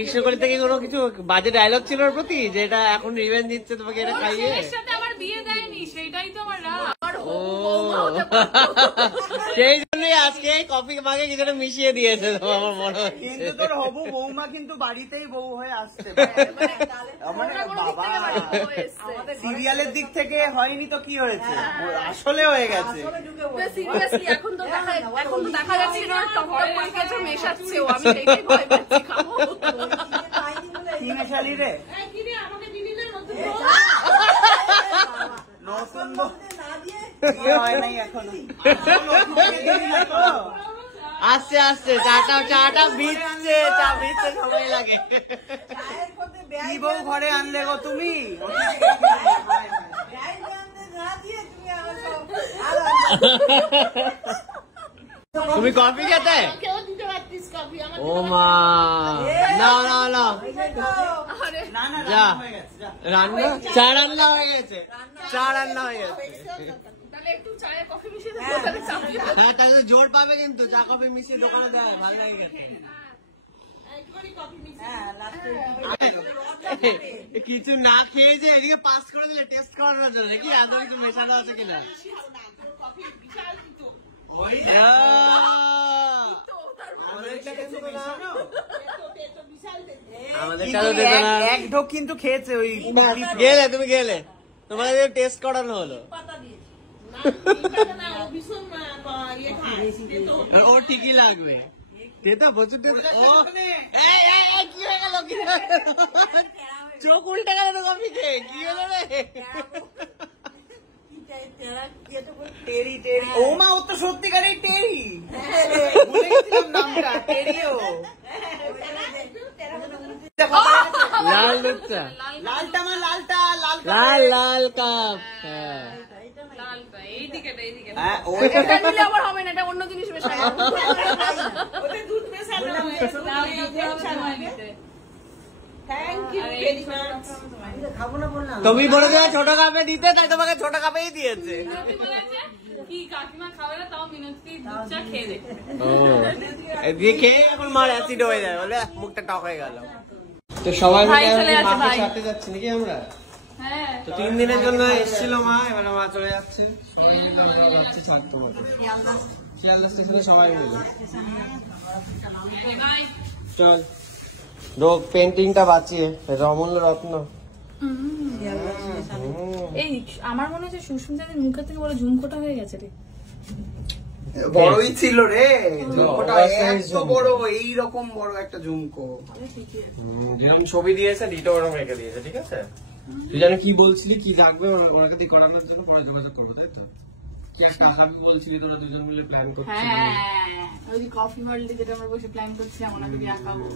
কৃষ্ণকলি থেকে কোনো কিছু বাজে ডায়লগ ছিল ওর প্রতি, যেটা এখন রিভেঞ্জ দিচ্ছে তোমাকে এটা খাইয়ে? আমার বিয়ে দেয়নি, সেটাই তো আমার রাগ। সেই জন্যই আজকে কফি মাগে কিছুটা মিশিয়ে দিয়েছে আমার মনে হচ্ছে। কিন্তু তোর হবু বৌমা কিন্তু বাড়িতেই বউ হয়ে আসছে। বাবা সিরিয়ালের দিক থেকে হয়নি তো কি হয়েছে, আসলে হয়ে গেছে। এখন তো দেখা যাচ্ছে মেশাচ্ছে, আমি সেইটাই ভয় পাচ্ছি। খাবো কি মেশালি রে? আস্তে আস্তে চাটা ভিজছে, চা ভিজতে সময় লাগে। কি বউ ঘরে আনলে গো তুমি? তুমি কফি খেতে? ও মা, না না না, রান্না চা রান্না হয়ে গেছে, চা রান্না হয়ে গেছে। হ্যাঁ, তাহলে জোর পাবে কিন্তু, চা কফি মিশিয়ে দোকানে দেয়, ভালো হয়ে গেছে। কিছু না খেয়ে যে এদিকে পাস করে দিলে টেস্ট করানোর জন্য, কি আদৌ কিছু মেশানো আছে কিনা? এক ঢোক কিন্তু খেয়েছে ওই। গেলে তুমি গেলে, তোমার টেস্ট করানো হলো। ও ঠিকই লাগবে, প্রচুর চোখ উল্টে গেল তো কফি খেয়ে, কি হলো রে? টেরি টেরি, ও মা ও তো সত্যিকারের টেরি, ভুলে গেছিলাম নামটা, টেরিও। লাল দুধটা, লালটা মা, লালটা লাল লাল কাপ। হ্যাঁ, আবার হবে না, এটা অন্য জিনিস মেশানো। তুমি বলেছো ছোট কাপে দিতে, তাই তোমাকে ছোট কাপেই দিয়েছে। দিয়ে খেয়ে এখন মার অ্যাসিড হয়ে যায়, বলে মুখটা টক হয়ে গেল। তো সবাই মিলে মাকে ছাড়তে যাচ্ছি নাকি আমরা? তো 3 দিনের জন্য এসেছিল মা, এবারে মা চলে যাচ্ছে। সবাই মিলে আমরা যাচ্ছি ছাড়তে মাকে শিয়ালদা স্টেশনে, সবাই মিলে। চল ঢোক, পেন্টিংটা বাঁচিয়ে, অমূল্য রত্ন। এই আমার মনে হচ্ছে সুস্মিতাদের মুখের থেকে বড় ঝুমকোটা হয়ে গেছে রে। বড়ই ছিল রে ঝুমকোটা, এত বড়, এইরকম বড় একটা ঝুমকো। যেমন ছবি দিয়েছে ডিটো ওরকম রেখে দিয়েছে, ঠিক আছে? তুই জানো কি বলছিলি, কি লাগবে ওনাকে দিয়ে করানোর জন্য? পরে যোগাযোগ করবো, তাই তো? কি একটা আগামী বলছিলি তোরা দুজন মিলে প্ল্যান করছিলি? হ্যাঁ, ওই কফি ওয়ার্ল্ডে যেটা আমরা বসে প্ল্যান করছিলাম, ওনাকে দিয়ে আঁকাবো।